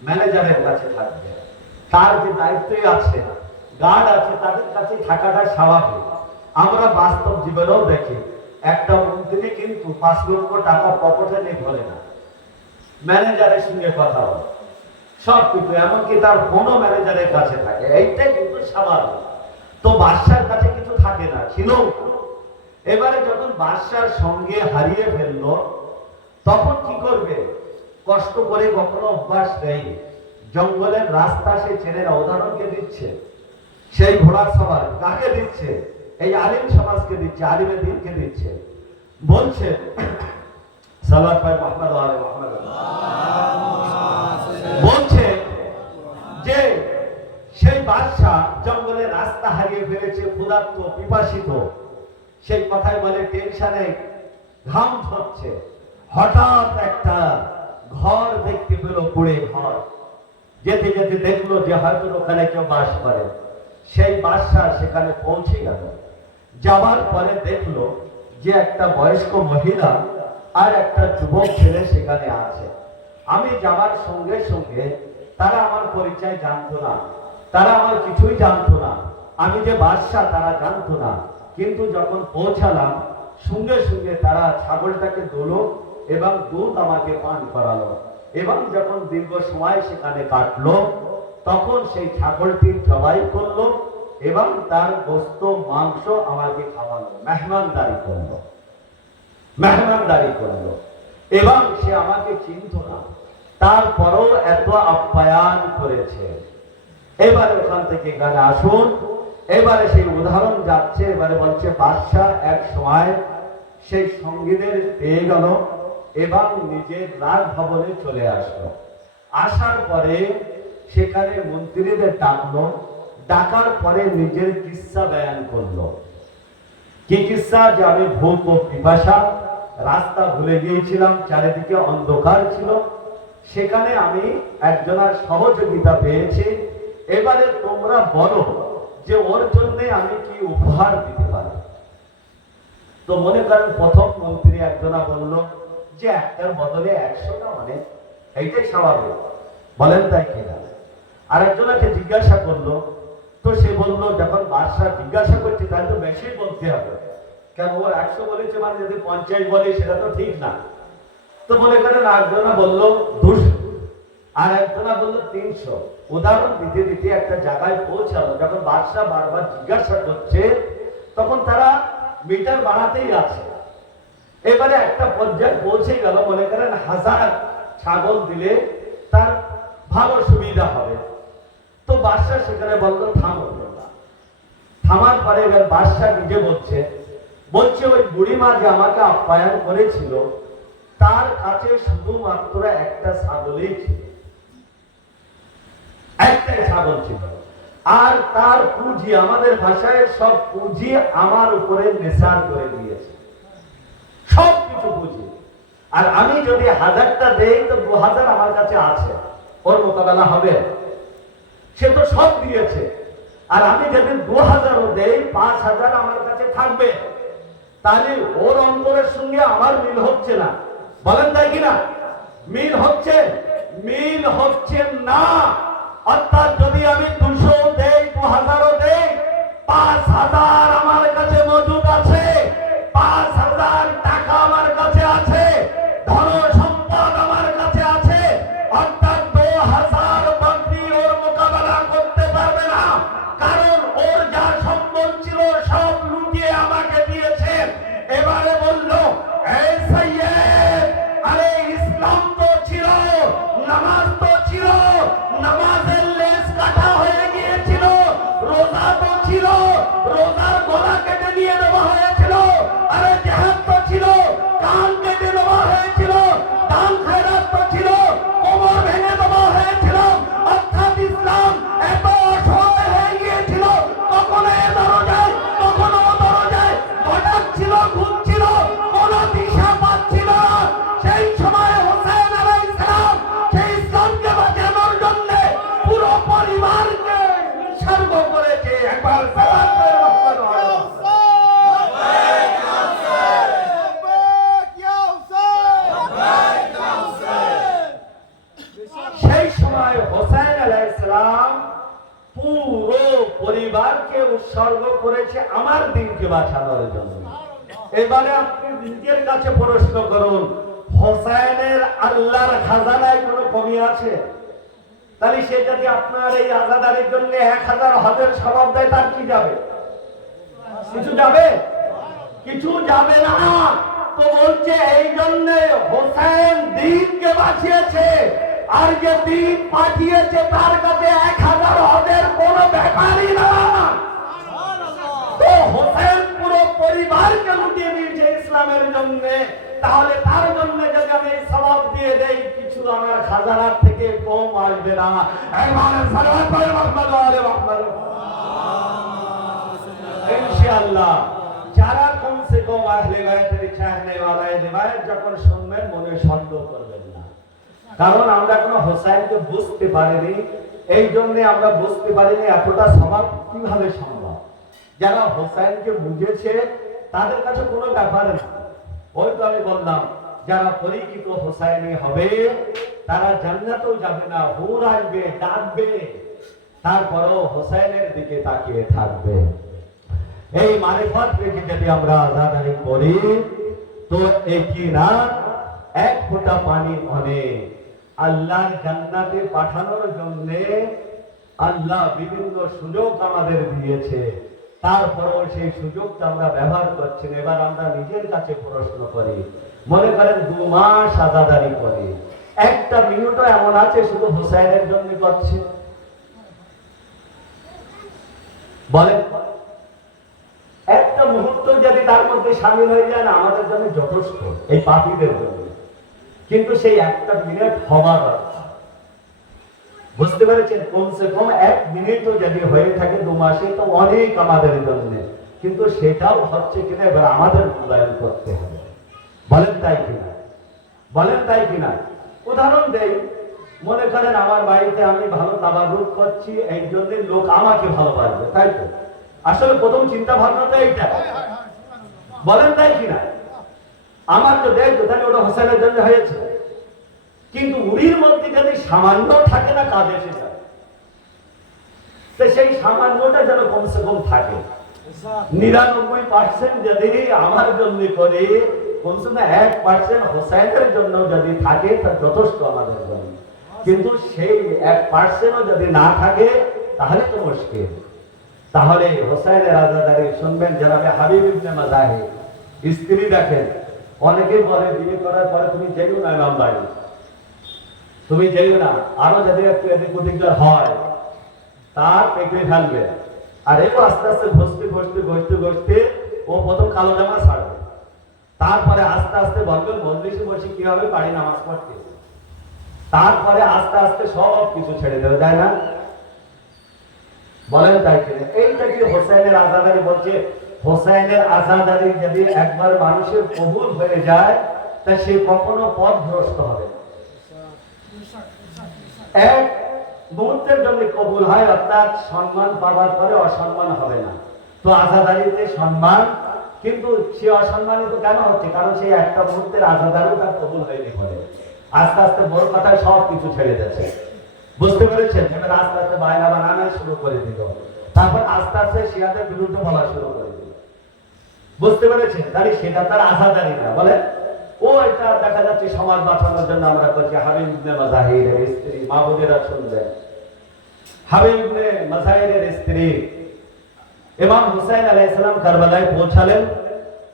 ম্যানেজারের কাছে থাকবে। তার যে দায়িত্বই আছে গার্ড আছে তাদের কাছে থাকাটা স্বাভাবিক। আমরা বাস্তব জীবনেও দেখি একটা মন্ত্রী কিন্তু 5 লক্ষ টাকা পকেটে নিয়ে ঘোরে না, ম্যানেজারের সঙ্গে কথা বলে সব কিছু, এমনকি তার ফোনও ম্যানেজারের কাছে থাকে, এইটাই কিন্তু স্বাভাবিক। তো বাদশার কাছে কিছু থাকে না, ছিল। এবারে যখন বাদশার সঙ্গে হারিয়ে ফেললো তখন কি করবে? কষ্ট করে কখনো অভ্যাস নেই, জঙ্গলের রাস্তা সে চেনে না। উদাহরণকে দিচ্ছে সেই ঘোড়ার সবার কাকে দিচ্ছে? এই আলিম সমাজকে দিচ্ছে, আলিমে দিনকে দিচ্ছে। বলছে সালাত ভাই মুহাম্মদ আলে মুহাম্মদ বলছে যে সেই বাদশাহ জঙ্গলের রাস্তা হারিয়ে ফেলেছে, ক্ষুধার্ত পিপাসিত, সেই কথাই বলে টেনশনে ঘাম ঝরছে। হঠাৎ একটা ঘর দেখতে পেল, কুড়ে ঘর। যেতে যেতে দেখলো যে হয়তো ওখানে কেউ বাস করে। সেই বাদশাহ সেখানে পৌঁছে গেল। যাবার পরে দেখলো যে একটা বয়স্ক মহিলা আর একটা যুবক ছেলে সেখানে আছে। আমি যাবার সঙ্গে সঙ্গে তারা আমার পরিচয় জানতো না, তারা আমার কিছুই জানতো না, আমি যে বাদশাহ তারা জানতো না। কিন্তু যখন পৌঁছালাম সঙ্গে সঙ্গে তারা ছাগলটাকে দোলো এবং দুধ আমাকে পান করালো, এবং যখন দীর্ঘ সময় সেখানে কাটলো তখন সেই ছাগলটি জবাই করলো এবং তার গোস্ত মাংস আমাকে খাওয়ালো, মেহমানদারি করলো, মেহমানদারি করলো। এবং সে আমাকে চিনত না, তারপরও এত আপ্যায়ন করেছে। এবারে ওখান থেকে গানে আসুন, এবারে সেই উদাহরণ যাচ্ছে। এবারে বলছে বাদশাহ এক সময় সেই সঙ্গীদের পেয়ে গেল এবং নিজের রাজভবনে চলে আসলো। আসার পরে সেখানে মন্ত্রীদের ডাকলো, ডাকার পরে নিজের কিস্সা বয়ান করলো। কি কিস্সা? যে আমি ভূত ও পিপাসা, রাস্তা ভুলে গিয়েছিলাম, চারিদিকে অন্ধকার ছিল, সেখানে আমি একজনের সহযোগিতা পেয়েছি। এবারে তোমরা বলো যে ওর জন্য আমি কি উপহার দিতে পারি। তো মনে করেন প্রথম মন্ত্রী একজনা বলল যে একটার বদলে 100টা অনেক, এইটাই স্বাভাবিক, বলেন তাই কিনা? আর একজনাকে জিজ্ঞাসা করলো, তো সে বললো যখন বাদশাহ জিজ্ঞাসা করছে তাহলে তো বেশি বলতে হবে, কেন ওর 100 বলেছে মানে যদি 50 বলে সেটা তো ঠিক না। তো মনে করেন একজনা বললো 200, আর একজনা বললো 300। উদাহরণ দিতে দিতে একটা জায়গায় পৌঁছালো। যখন বাদশাহ বারবার জিজ্ঞাসা করছে তখন তারা মিটার বাড়াতেই আছে। এবারে একটা পর্যায়ে পৌঁছে গেল, মনে করেন 1000 ছাগল দিলে তার ভালো সুবিধা হবে। তো বাদশাহ সেখানে বললো থামো। থামার পরে এবার বাদশাহ নিজে বলছে ওই বুড়িমা যে আমাকে আপ্যায়ন করেছিল তার কাছে শুধুমাত্র একটা ছাগলই ছিল, একটাই ছাগল ছিল। আর তার পুঁজি, আমাদের ভাষায় সব পুঁজি আমার উপরে নেশার করে দিয়েছে, সব কিছু পুঁজি। আর আমি যদি 1000টা দেই তো 2000 আমার কাছে আছে, ওর মোকাবেলা হবে? সে তো সব দিয়েছে। আর আমি যদি 2000ও দেই 5000 আমার কাছে থাকবে। তাহলে ওর অন্তরের সঙ্গে আমার মিল হচ্ছে না, বলেন তাই কিনা? মিল হচ্ছে? মিল হচ্ছে না। অর্থাৎ যদি আমি 200 দেই, 2000ও দেই, 5000 আমার কাছে মজুদ আছে, 5000 টাকা আমার কাছে আছে, ধন সম্পদ আমার কাছে আছে। অর্থাৎ 2000 বাকি ওর মোকাবেলা করতে পারবে না, কারণ ওর যা সম্পদ ছিল সব লুটিয়ে আমাকে দিয়েছে। এবারে বলল, এই সাইয়েদ, আরে ইসলাম তো ছিল, নামাজ তো ছিল, নামাজের লেজ কাটা হয়ে গিয়েছিল, রোজা তো ছিল, রোজার গলা করেছে আমার দিনকে বাঁচানোর জন্য। এবারে আপনি নিজের কাছে প্রশ্ন করুন, হোসেনের আল্লাহর খাজানায় কোনো কমি আছে? তাহলে সে যদি আপনার এই আজাদারির জন্য 1000 হজের সওয়াব দেয়, তার কি যাবে? কিছু যাবে? কিছু যাবে না। তো বলছে এই জন্য হোসেন দিনকে বাঁচিয়েছে, আর যে দিন পাঠিয়েছে তার কাছে 1000 হজের কোনো ব্যাপারই না। তো হোসেন পুরো পরিবারকে লুটিয়ে দিয়েছে ইসলামের জন্য, তাহলে তার জন্য যদি আমি সওয়াব দিয়ে দেই, কিছু আমার খাজানার থেকে কম আসবে না। ইনশাআল্লাহ যারা কমসে কম আহলে বাইতের চাহনে ওয়ালা রিওয়ায়াত যখন শুনবেন মনে সন্দেহ করবেন না, কারণ আমরা কোনো হোসেনকে বুঝতে পারিনি। এই জন্য আমরা বুঝতে পারিনি এতটা সওয়াব কিভাবে সম্ভব। যারা হোসেনকে বুঝেছে তাদের কাছে কোনো ব্যাপার না। ওই তো আমি বললাম, যারা পরিচিত হোসেনি হবে তারা জান্নাতেও যাবে না, হুর আসবে, ডাকবে, তারপরেও হোসেনের দিকে তাকিয়ে থাকবে। এই মারিফত রেখে যদি আমরা আজাদারি করি, তো একই না এক ফোঁটা পানি অনেক। আল্লাহর জান্নাতে পাঠানোর জন্য আল্লাহ বিভিন্ন সুযোগ আমাদের দিয়েছে, তারপরেও সেই সুযোগটা আমরা ব্যবহার করছি না। এবার আমরা নিজের কাছে প্রশ্ন করি, মনে করেন 2 মাস আজাদারি করি, একটা মিনিটও এমন আছে শুধু হোসেনের জন্য করছি? বলেন, একটা মুহূর্ত যদি তার মধ্যে সামিল হয়ে যায় না, আমাদের জন্য যথেষ্ট, এই পাপীদের জন্য। কিন্তু সেই একটা মিনিট হওয়ার দরকার। বুঝতে পেরেছেন? কমসে কম 1 মিনিটও যদি হয়ে থাকে 2 মাসে, তো অনেক আমাদের জন্য। কিন্তু সেটাও হচ্ছে কিনা এবার আমাদের মূল্যায়ন করতে হবে। বলেন তাই কিনা? বলেন তাই কিনা? উদাহরণ দেই, মনে করেন আমার বাড়িতে আমি ভালো তাবারুক করছি, এই জন্য লোক আমাকে ভালোবাসবে, তাই তো? আসলে প্রথম চিন্তা ভাবনাটা এইটা। বলেন তাই কিনা? আমার তো দেখ তাহলে ওটা হোসেনের জন্য হয়েছে, কিন্তু উড়ির মধ্যে যদি সামান্য থাকে না, কাজ এসে যায়। তো সেই সামান্যটা যেন কমসে কম থাকে। 99% যদি আমার জন্য করে, কমসে কম 1% হোসেনের জন্য যদি থাকে, তা যথেষ্ট আমাদের জন্য। কিন্তু সেই 1%ও যদি না থাকে, তাহলে তো মুশকিল। তাহলে হোসেনের আজাদারি শুনবেন জনাবে হাবিব ইবনে মাজাহির। স্ত্রী দেখেন, অনেকেই বলে বিয়ে করার পরে তুমি যেও না ইমাম বাড়ি, তুমি যেও না, আরো যদি একটু এদিক ওদিক হয় তার পেটে ফেলবে। আর এও আস্তে আস্তে ঘষতে ঘষতে ঘষতে ঘষতে ও প্রথম কালো জামা ছাড়বে, তারপরে আস্তে আস্তে বলবে মজলিসে বসে কি হবে, বাড়ি নামাজ পড়তে, তারপরে আস্তে আস্তে সব কিছু ছেড়ে দেবে, তাই না? বলেন তাই কিনা? এইটা কি হোসেনের আজাদারি বলছে? হোসেনের আজাদারি যদি একবার মানুষের কবুল হয়ে যায়, তা সে কখনো পথভ্রষ্ট হবে না। এক মুহূর্তের জন্য কবুল হয়, অর্থাৎ সম্মান পাওয়ার পরে অসম্মান হবে না। তো আজাদারিতে সম্মান, কিন্তু সে অসম্মানিত কেন হচ্ছে? কারণ সেই একটা মুহূর্তের আজাদারিও তার কবুল হয়নি বলে। আস্তে আস্তে বড় কথায় সব কিছু ছেড়ে যাচ্ছে। বুঝতে পেরেছেন? এবার আস্তে আস্তে বায়না বানানো শুরু করে দিল, তারপর আস্তে আস্তে শিয়াদের বিরুদ্ধে বলা শুরু করে দিল। বুঝতে পেরেছেন? তাহলে সেটা তার আজাদারি না। বলে ও এটা দেখা যাচ্ছে সমাজ বাঁচানোর জন্য আমরা করছি। হাবিব ইবনে মাজাহিরের স্ত্রী, মাহবুবেরা শুনবেন, হাবিব ইবনে মাজাহিরের স্ত্রী ইমাম হুসাইন আলাইহিস সালাম কারবালায় পৌঁছালেন।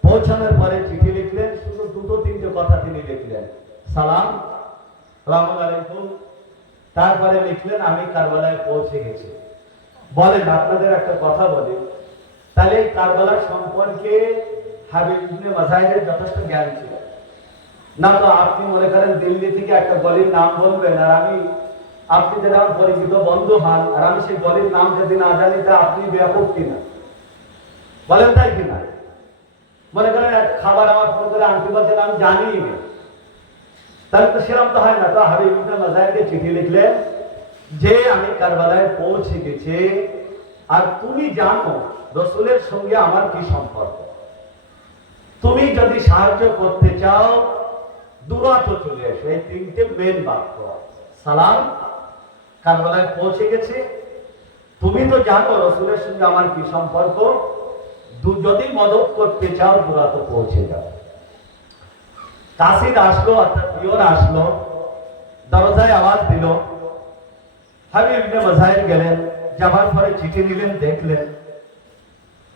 পৌঁছানোর পরে চিঠি লিখলেন, শুধু 2-3টে কথা তিনি লিখলেন, সালাম, আসসালামু আলাইকুম। তারপরে লিখলেন আমি কারবালায় পৌঁছে গেছি। বলেন, আপনাদের একটা কথা বলি, তাহলে কারবালার সম্পর্কে হাবিব ইবনে মাজাহিরের যথেষ্ট জ্ঞান ছিল না? তো আপনি মনে করেন দিল্লি থেকে একটা গলির নাম বলবেন, আর আপনি যদি আমার পরিচিত বন্ধু হন, আর আমি সেই গলির নাম যদি না জানি, তা আপনি ব্যাপক কিনা? বলেন তাই কিনা? মনে করেন একটা খাবার আমার ফোন করে আনতে বলছেন, আমি জানি না, তাহলে তো সেরকম তো হয় না। তো হাবিব ইবনে মাজাহিরকে চিঠি লিখলেন যে আমি কারবালায় পৌঁছে গেছি, আর তুমি জানো রাসূলের সঙ্গে আমার কি সম্পর্ক। তুমি যদি সাহায্য করতে চাও দূরত্ব চলে এসো। এই 3টে মেন বাক্য। সালাম, কারবালায় পৌঁছে গেছে, তুমি তো জানো রাসূলের সঙ্গে আমার কি সম্পর্ক, যদি মদত করতে চাও দূরাতে পৌঁছে যাও। কাসিদ আসলো, অর্থাৎ পিয়ন আসলো, দরজায় আওয়াজ দিল। হাবিব ইবনে মাযহাইর গেলেন, যাবার পরে চিঠি নিলেন, দেখলেন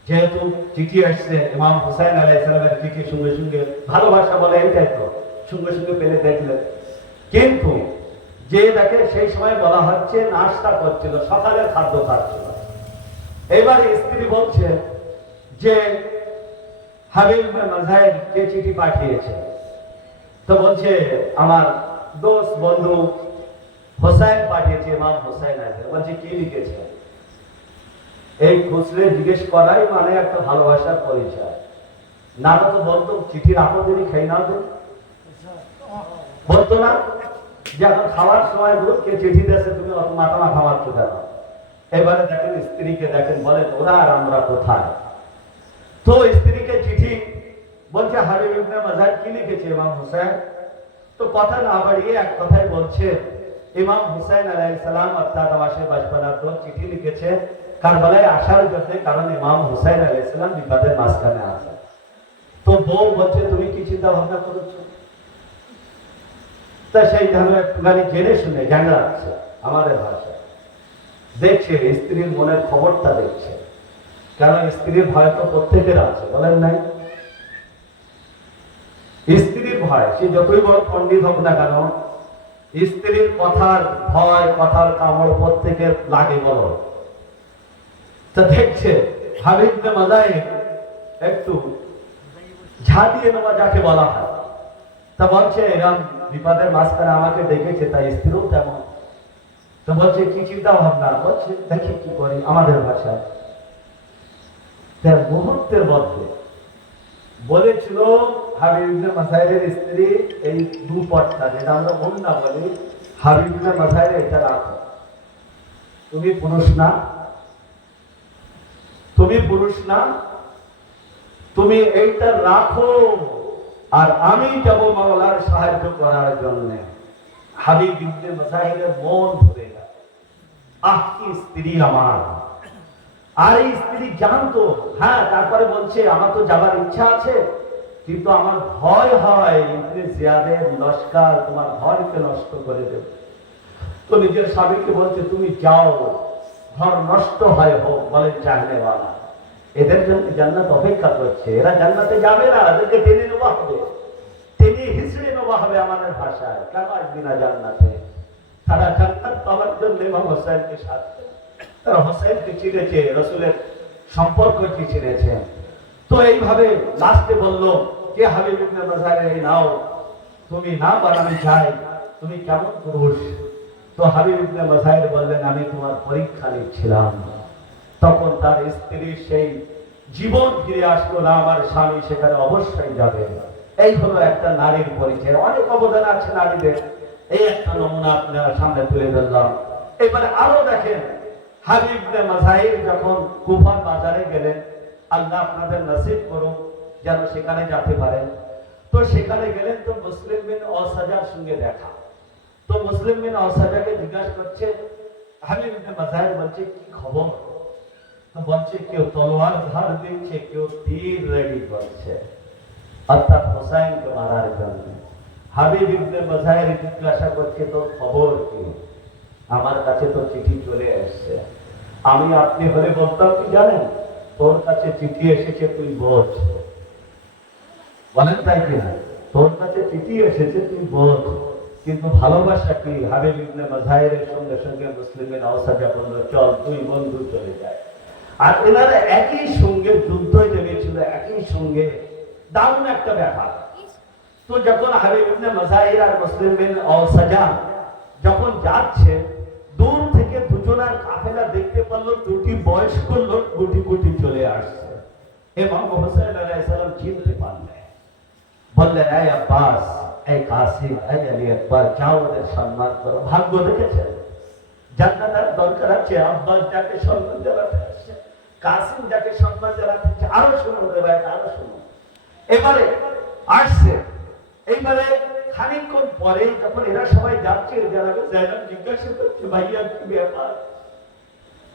যেহেতু চিঠি আসছে ইমাম হুসাইন আলাইহিস সালামের চিঠি, সঙ্গে সঙ্গে ভালোবাসা বলে এইটাই তো, সঙ্গে সঙ্গে পেলে দেখলেন। কিন্তু যে দেখে সেই সময় বলা হচ্ছে নাস্তা করছিল, সকালের খাদ্য খাচ্ছিল। এবার স্ত্রী বলছে যে হাবিব ইবনে মাযহাইর যে চিঠি পাঠিয়েছে, তো বলছে আমার দোস্ত বন্ধু হোসেন পাঠিয়েছে, ইমাম হোসেন আছে। বলছে কি লিখেছে? এই খুচরে জিজ্ঞেস করাই মানে একটা ভালোবাসার পরিচয়। না তো বলতো চিঠি রাখো দিনই খাই না দিন, বলতো না যে এখন খাওয়ার সময় কে চিঠি দিয়েছে তুমি অত মাথা মাথা মারছ কেন? এবারে দেখেন স্ত্রীকে, দেখেন বলে ওরা আর আমরা কোথায়। তো স্ত্রীকে চিঠি বলছে হাবিব ইবনে মাযহাইর কি লিখেছে ইমাম হোসেন? তো কথা না বাড়িয়ে এক কথাই বলছে ইমাম হুসাইন আলাইহিস সালাম অর্থাৎ আওয়াসে বাজপানার দোস্ত চিঠি লিখেছে কারবালায় আসার জন্য, কারণ ইমাম হুসাইন আলাইহিস সালাম বিপদের মাঝখানে আছে। তো বউ বলছে তুমি কি চিন্তা ভাবনা করেছো? তা সেই ধরনের একটুখানি জেনে শুনে জানা রাখছে আমাদের ভাষায়, দেখছে স্ত্রীর মনের খবরটা দেখছে, কারণ স্ত্রীর ভয় তো প্রত্যেকের আছে, বলেন নাই? স্ত্রীর ভয়, সে যতই বড় পণ্ডিত হোক না কেন, স্ত্রীর কথার ভয়, কথার কামড় প্রত্যেকের লাগে, বলো। তা দেখছে হাবিব ইবনে মাযহাইর একটু ঝাঁটিয়ে নেওয়া যাকে বলা হয়, তা বলছে এরকম বিপদের মাঝখানে আমাকে ডেকেছে, তাই স্ত্রীও তেমন। তো বলছে কি চিন্তা ভাবনা? বলছে দেখি কি করি, আমাদের ভাষায়। তার মুহূর্তের মধ্যে বলেছিল হাবিব ইবনে মাযহাইরের স্ত্রী এই দুপটটা যেটা আমরা মুন্না বলি, হাবিব ইবনে মাযহাইর এটা রাখো, তুমি পুরুষ না, তুমি পুরুষ না, তুমি এইটা রাখো, আর আমি যাব মাওলার সাহায্য করার জন্য। হাবিব ইবনে মাযহাইরের মন ধরে গেল, আহ কি স্ত্রী আমার! আর এই স্ত্রী জানতো, হ্যাঁ, তারপরে বলছে আমার তো যাবার ইচ্ছা আছে, কিন্তু আমার ভয় হয় ইবনে জিয়াদের লস্কর তোমার ঘরকে নষ্ট করে দেবে। তো নিজের স্বামীকে বলছে তুমি যাও, ঘর নষ্ট হয় হোক, বলে জানেওয়ালা এদের জন্য জান্নাত অপেক্ষা করছে, এরা জান্নাতে যাবে না, এদেরকে টেনে নেওয়া হবে, টেনে হিসড়ে নেওয়া হবে আমাদের ভাষায়। কেন আসবি না জান্নাতে? তারা জান্নাত পাওয়ার জন্য ইমাম হোসেনকে সাথে, তারা হোসেনকে চিনেছে, রসুলের সম্পর্কটি চিনেছে। তো এইভাবে লাস্টে বললো কে হাবিব ইবনে মাযহাইর, এই নাও, তুমি না বানানো চাই, তুমি কেমন পুরুষ? তো হাবিব ইবনে মাযহাইর বললেন আমি তোমার পরীক্ষা নিচ্ছিলাম। তখন তার স্ত্রীর সেই জীবন ফিরে আসলো না, আমার স্বামী সেখানে অবশ্যই যাবে। এই হলো একটা নারীর পরিচয়। অনেক অবদান আছে নারীদের, এই একটা নমুনা আপনারা সামনে তুলে ধরলাম। এবারে আরো দেখেন হাবিব ইবনে মাযহাইর যখন কুফার বাজারে গেলেন, আল্লাহ আপনাদের নসিব করুন যেন সেখানে যেতে পারেন। তো সেখানে গেলেন, তো মুসলিম বিন ওসাজার সঙ্গে দেখা। তো মুসলিম বিন ওসাজাকে জিজ্ঞাসা করছে হাবিব ইবনে মাযহাইর, বলছে কি খবর? তো বলছে কেউ তলোয়ার ধার দিচ্ছে, কেউ তীর রেডি করছে, অর্থাৎ হোসাইনকে মারার জন্য। হাবিব ইবনে মাযহাইর জিজ্ঞাসা করছে তোর খবর কি? আমার কাছে তো চিঠি চলে এসেছে। আমি আপনি হলে বলতাম কি জানেন, তোর কাছে চিঠি এসেছে তুই বোঝ, বলেন তাই কিনা? তোর কাছে চিঠি এসেছে তুই বোঝ। কিন্তু ভালোবাসা কি? হাবিব ইবনে মাযহাইরের সঙ্গে সঙ্গে মুসলিমের ওসাজা বলল চল তুই বন্ধু চলে যায়। আর এনারা একই সঙ্গে যুদ্ধ নেমেছিল, একই সঙ্গে, দারুণ একটা ব্যাপার। তো যখন হাবিব ইবনে মাযহাইর আর মুসলিম বিন ওসাজা যখন যাচ্ছে, দূর থেকে দুজনের কাফেলা দেখতে পারলো, দুটি বয়স্ক লোক গুটি গুটি চলে আসছে। ইমাম হোসেন আলাইহিস সালাম চিনতে পারলেন, বললেন এই আব্বাস, এই কাসিম, এই আলী আকবর, যাও ওদের সম্মান করো। ভাগ্য দেখেছেন, জান্নাতের দরকার আছে। আব্বাস যাকে সম্মান জানাতে আসছে, কাসিম যাকে সম্মান জানাতে আসছে, আরো শুনুন রে ভাই, আরো শুনুন। এবারে আসছে, এইবারে খানিকক্ষণ পরে যখন এরা সবাই যাচ্ছে, যারা জায়গা জিজ্ঞাসা করছে ভাইয়া কি ব্যাপার,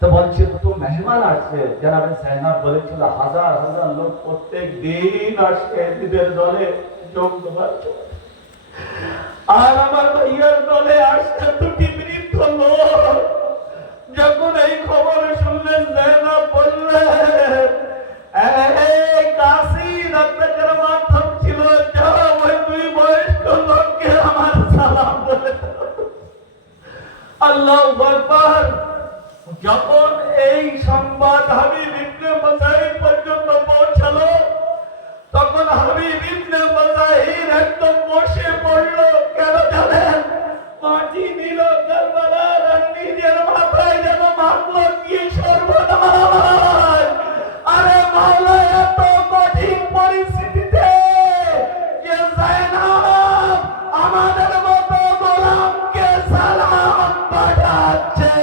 তো বলছে দুটো মেহমান আসছে, জনাবে সাইনাব বলেছিল হাজার হাজার লোক প্রত্যেক দিন আসে ঈদের দলে যোগ দেওয়ার জন্য। আর আমার ভাইয়ের দলে আসছে দুটি বৃদ্ধ লোক। যখন এই খবর শুনলেন জাইনাব বললেন, এই কাশি রাত্রের মাধ্যম ছিল, যাও ওই দুই বয়স্ক লোককে আমার সালাম বলে দাও। আল্লাহু আকবার। যখন এই সংবাদ হাবিব ইবনে মুজাহিদ পর্যন্ত পৌঁছালো, তখন হাবিব ইবনে মুজাহিদ একদম বসে পড়ল। কেন জানেন? মাটি নিল কারবালার, আর নিজের মাথায় যেন মারলো কি সর্বনাশ। আরে মাওলা, এত কঠিন পরিস্থিতিতে যে জাইনাব আমাদের মতো গোলামকে সালাম পাঠাচ্ছে।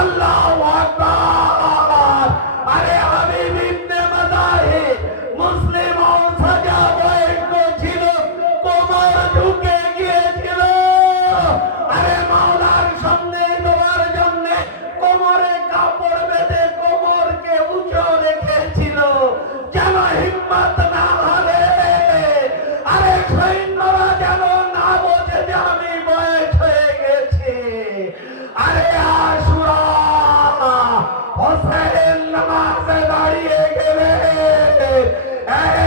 আল্লাহু আকবার। আরে হাবিব ইবনে মুজাহিদ মুসলিম সাজা বয়স্ক ছিল, কোমর ঝুঁকে গিয়েছিল। আরে মাওলার সামনে দেওয়ার জন্য কোমরে কাপড় বেঁধে কোমরকে উঁচু রেখেছিল, যেন হিম্মত না হারে। আরে সৈন্যরা যেন না বোঝে যে আমি বয়স হয়ে গেছি। আরে আশুরা হোসেন নামাজে দাঁড়িয়ে গেলে,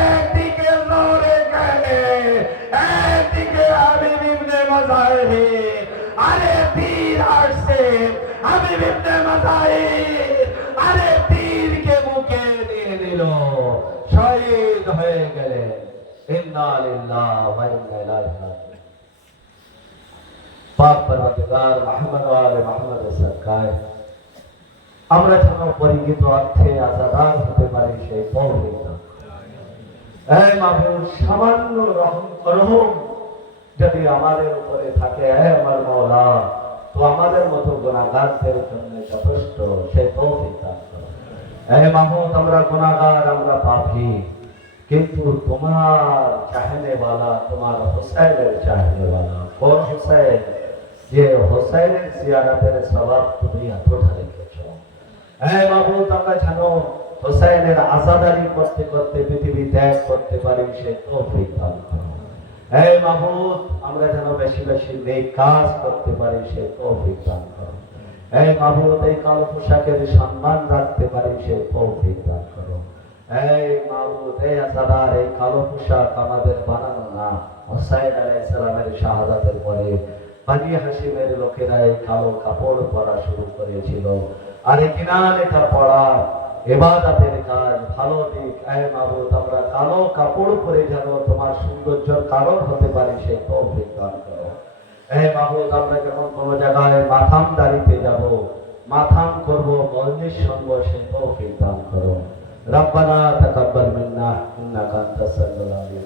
একদিকে লড়ে গেলে, একদিকে হাবিব ইবনে মুজাহিদ। আরে তীর আসছে, হাবিব ইবনে মুজাহিদ আরে তীরকে বুকে দিয়ে দিল, শহীদ হয়ে গেলেন। ইন্না লিল্লাহি ওয়া ইন্না ইলাইহি রাজিউন। পাক পরওয়ারদিগার মুহাম্মদ ওয়া আলে মুহাম্মদ সরকার আমরা যেন পরিচিত অর্থে আজাদার হতে পারি সেই তৌফিক দান। হে মাবুদ, সামান্য রহম যদি আমাদের উপরে থাকে, হে আমার মাওলা, তো আমাদের মতো গুনাহগারদের জন্য যথেষ্ট, সেই তৌফিক দান করো। হে মাবুদ, আমরা গুনাহগার, আমরা পাপী, কিন্তু তোমার চাহনেওয়ালা, তোমার হুসাইনের চাহনেওয়ালা। কোন হুসাইন? যে হুসাইনের জিয়ারতের সওয়াব তুমি এতটা রেখেছো। হে মাবুদ, আমরা জানো হুসাইনের আযাদারি করতে করতে পৃথিবী ত্যাগ করতে পারি, সেই তৌফিক দান করো। হে মাবুদ, আমরা যেন বেশি বেশি নেক কাজ করতে পারি, সেই তৌফিক দান করো। হে মাবুদ, এই কালো পোশাকের সম্মান রাখতে পারি, সেই তৌফিক দান করো। হে মাবুদ, হে আযাদার, এই কালো পোশাক আমাদের বানানো না। হুসাইন আলাইহিস সালামের শাহাদাতের পরে বনি হাশিমের লোকেরা এই কালো কাপড় পরা শুরু করেছিল। আর কিনা এটা পরা ইবাদতের কাজ, ভালো দিক। হে মাবুদ, আমরা কালো কাপড় পরে যেন তোমার সৌন্দর্যের কারণ হতে পারি, সেই তৌফিক দান করো। হে মাবুদ, আমরা যখন কোনো জায়গায় মাথাম দাঁড়িতে যাব, মাথাম করব, মজলিস শুনবো, সেই তৌফিক দান করো। রব্বানা তাকাব্বাল মিন্না ইন্নাকা আনতাস সামিউল আলিম।